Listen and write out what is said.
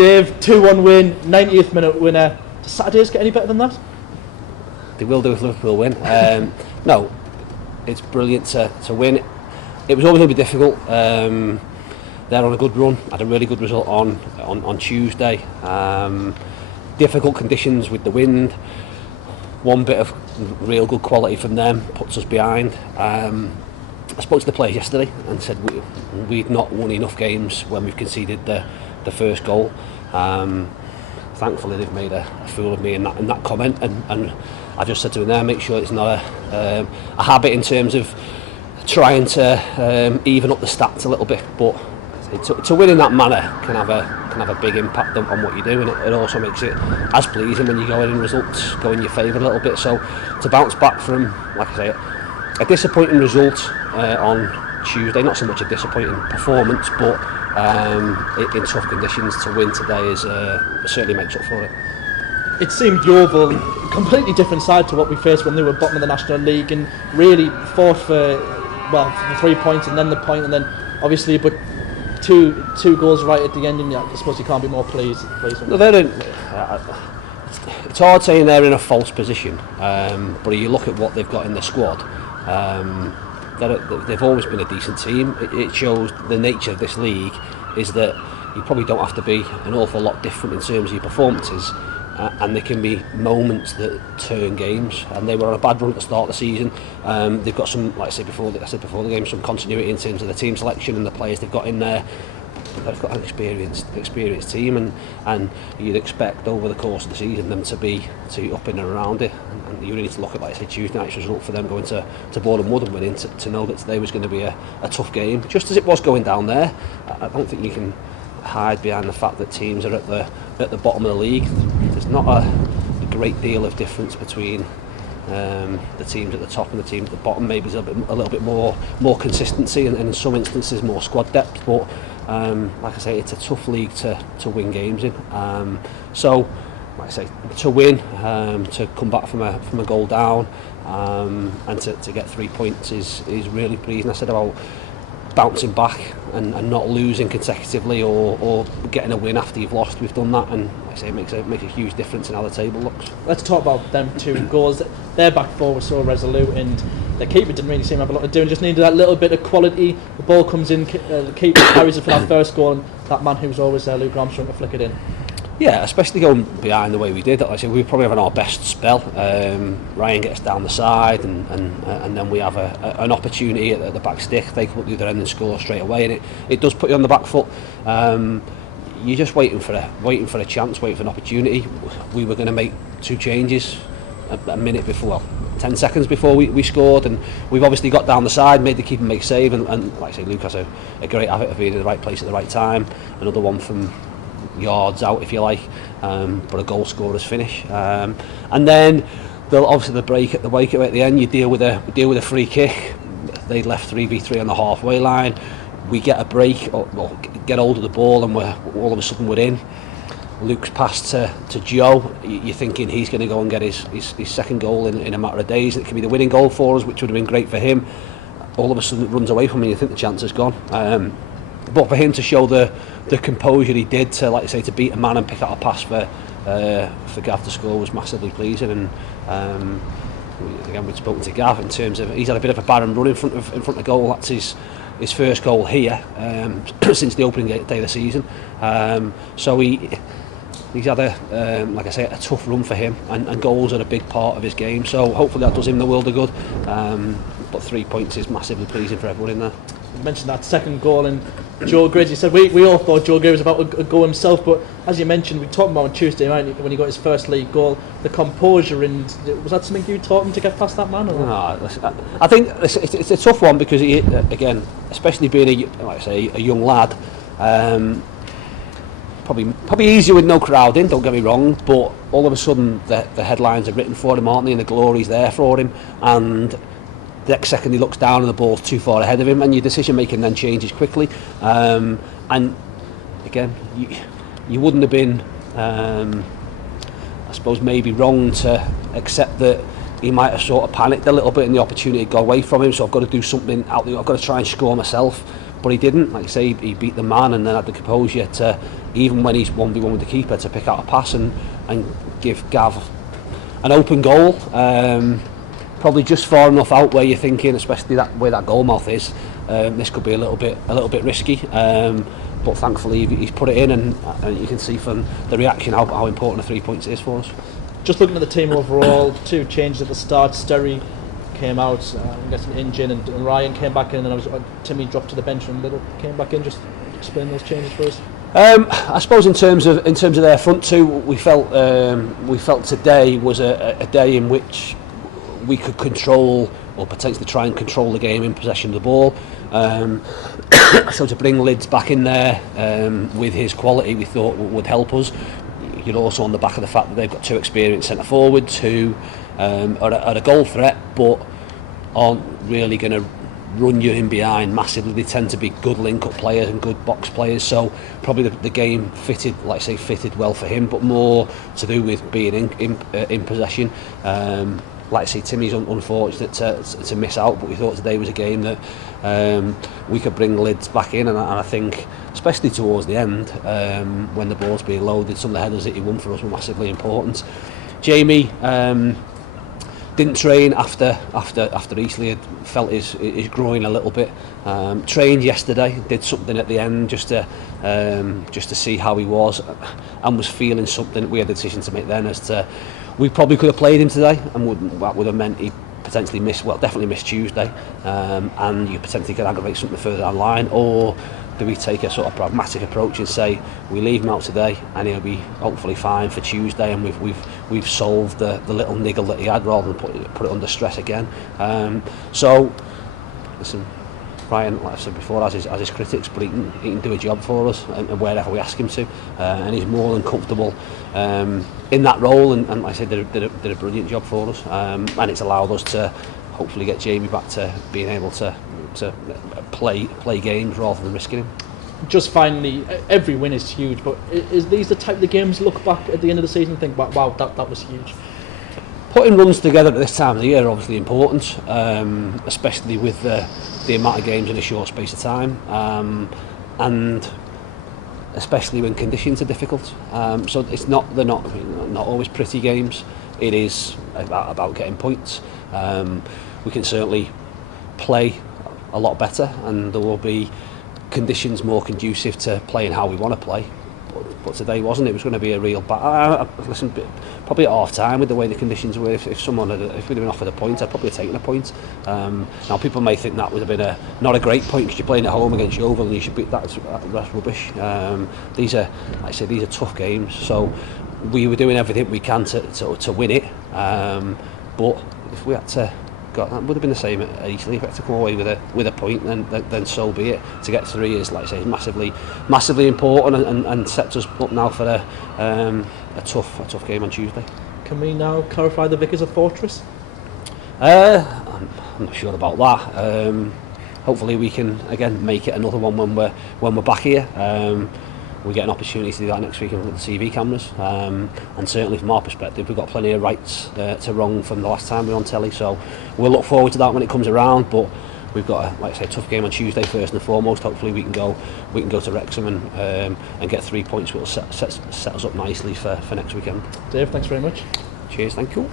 Dave, 2-1 win, 90th minute winner. Does Saturdays get any better than that? They will do if Liverpool win. No, it's brilliant to win. It was always going to be difficult. They're on a good run, had a really good result on Tuesday. Difficult conditions with the wind. One bit of real good quality from them puts us behind. I spoke to the players yesterday and said we'd not won enough games when we've conceded the first goal. Thankfully they've made a fool of me in that comment, and I just said to them there, make sure it's not a habit in terms of trying to even up the stats a little bit, but to win in that manner can have a big impact on what you do, and it also makes it as pleasing when you go in and results go in your favour a little bit. So to bounce back from, like I say, a disappointing result on Tuesday, not so much a disappointing performance, but in tough conditions, to win today is certainly makes up for it. It seemed Yeovil, completely different side to what we faced when they were bottom of the National League, and really fought for the 3 points and then the point, and then obviously, but two goals right at the end, and I suppose you can't be more pleased. No, they're in. It's hard saying they're in a false position, but you look at what they've got in the squad. They've always been a decent team. It shows the nature of this league is that you probably don't have to be an awful lot different in terms of your performances, and there can be moments that turn games. And they were on a bad run at the start of the season. They've got some, like I said before the game, some continuity in terms of the team selection and the players they've got in there. They've got an experienced team, and you'd expect over the course of the season them to be up in and around it. And you really need to look at, like I say, Tuesday night's result for them going to Boreham Wood and winning to know that today was going to be a tough game, just as it was going down there. I don't think you can hide behind the fact that teams are at the bottom of the league. There's not a great deal of difference between the teams at the top and the teams at the bottom. Maybe there's a little bit more consistency, and in some instances more squad depth, but like I say, it's a tough league to win games in. So, like I say, to win, to come back from a goal down, and to get 3 points is really pleasing. I said about bouncing back and not losing consecutively or getting a win after you've lost. We've done that, and like I say, it makes a huge difference in how the table looks. Let's talk about them 2 goals. Their back four was so resolute, and the keeper didn't really seem to have a lot to do, and just needed that little bit of quality. The ball comes in, the keeper carries it for that first goal, and that man who was always there, Luke Armstrong, to flick it in. Yeah, especially going behind the way we did. Like I said, we were probably having our best spell. Ryan gets down the side, and then we have an opportunity at the back stick. They come up the other end and score straight away, and it does put you on the back foot. You're just waiting for a chance, waiting for an opportunity. We were going to make 2 changes a minute before, well, 10 seconds before we scored, and we've obviously got down the side, made the keeper make save, and like I say, Luke has a great habit of being in the right place at the right time. Another one from yards out, if you like, but a goal scorer's finish. And then obviously the break at the end, you deal with a free kick. They left 3v3 on the halfway line. We get a break, or get hold of the ball, and all of a sudden we're in. Luke's pass to Joe. You're thinking he's going to go and get his second goal in a matter of days. It could be the winning goal for us, which would have been great for him. All of a sudden it runs away from him, and you think the chance is gone. But for him to show the composure he did, to, like I say, to beat a man and pick out a pass for Gav to score was massively pleasing. And again, we've spoken to Gav in terms of he's had a bit of a barren run in front of goal. That's his first goal here since the opening day of the season. So he's had like I say, a tough run for him, and goals are a big part of his game. So hopefully that does him the world of good. But 3 points is massively pleasing for everyone in there. You mentioned that second goal, and Joe Gray, you said we all thought Joe Gray was about a goal himself, but as you mentioned, we talked about on Tuesday night when he got his first league goal, the composure, and was that something you taught him to get past that man? Or? No, I think it's a tough one, because he, again, especially being a young lad, probably easier with no crowd in, don't get me wrong, but all of a sudden the headlines are written for him, aren't they, and the glory's there for him, and the next second he looks down and the ball's too far ahead of him, and your decision making then changes quickly. And again, you wouldn't have been, I suppose, maybe wrong to accept that he might have sort of panicked a little bit and the opportunity got away from him, so I've got to do something out there, I've got to try and score myself. but he didn't. Like I say, he beat the man and then had the composure to, even when he's 1v1 with the keeper, to pick out a pass and give Gav an open goal. Probably just far enough out where you're thinking, especially that where that goal mouth is, this could be a little bit risky. But thankfully he's put it in, and you can see from the reaction how important the 3 points is for us. Just looking at the team overall, 2 changes at the start. Sterry came out, I'm guessing Injin, and Ryan came back in, and Timmy dropped to the bench and Little came back in. Just explain those changes for us. I suppose in terms of their front two, we felt today was a day in which we could control, or potentially try and control, the game in possession of the ball. So to bring Lids back in there with his quality, we thought would help us. You're also on the back of the fact that they've got 2 experienced centre forwards who are a goal threat, but aren't really going to run you in behind massively. They tend to be good link-up players and good box players, so probably the game fitted well for him, but more to do with being in possession. Like I say, Timmy's unfortunate to miss out, but we thought today was a game that we could bring Lids back in, and I think, especially towards the end, when the ball's being loaded, some of the headers that he won for us were massively important. Jamie didn't train after Eastleigh had felt his groin a little bit. Trained yesterday, did something at the end just to see how he was, and was feeling something. We had a decision to make then as to, we probably could have played him today, and that would have meant he potentially definitely miss Tuesday, and you potentially could aggravate something further down the line. Or do we take a sort of pragmatic approach and say we leave him out today and he'll be hopefully fine for Tuesday, and we've solved the little niggle that he had, rather than put it under stress again. So listen, Ryan, like I said before, has his critics, but he can do a job for us and wherever we ask him to, and he's more than comfortable in that role, and like I said, did a brilliant job for us, and it's allowed us to hopefully get Jamie back to being able to play games rather than risking him. Just finally, every win is huge, but is these the type of games look back at the end of the season and think, wow, that was huge? Putting runs together at this time of the year are obviously important, especially with the amount of games in a short space of time, and especially when conditions are difficult. So they're not always pretty games. It is about getting points. We can certainly play a lot better, and there will be conditions more conducive to playing how we want to play. But today wasn't. It was going to be a real listen, probably at half time with the way the conditions were, if we'd have been offered a point, I'd probably have taken a point. Now people may think that would have been not a great point because you're playing at home against Yeovil and you should beat that's rubbish. These are, like I say, these are tough games, so we were doing everything we can to win it, but if we had to that would have been the same at Eastleigh. If we had to come away with a point, then so be it. To get 3 is, like I say, massively important, and sets us up now for a tough game on Tuesday. Can we now clarify the Vickers of Fortress? I'm not sure about that. Hopefully we can again make it another one when we're back here. We get an opportunity to do that next week with the TV cameras, and certainly from our perspective we've got plenty of rights to wrong from the last time we were on telly, so we'll look forward to that when it comes around. But we've got a, like I say, tough game on Tuesday first and foremost. Hopefully we can go to Wrexham and get 3 points, which will set us up nicely for next weekend. Dave, thanks very much. Cheers, thank you.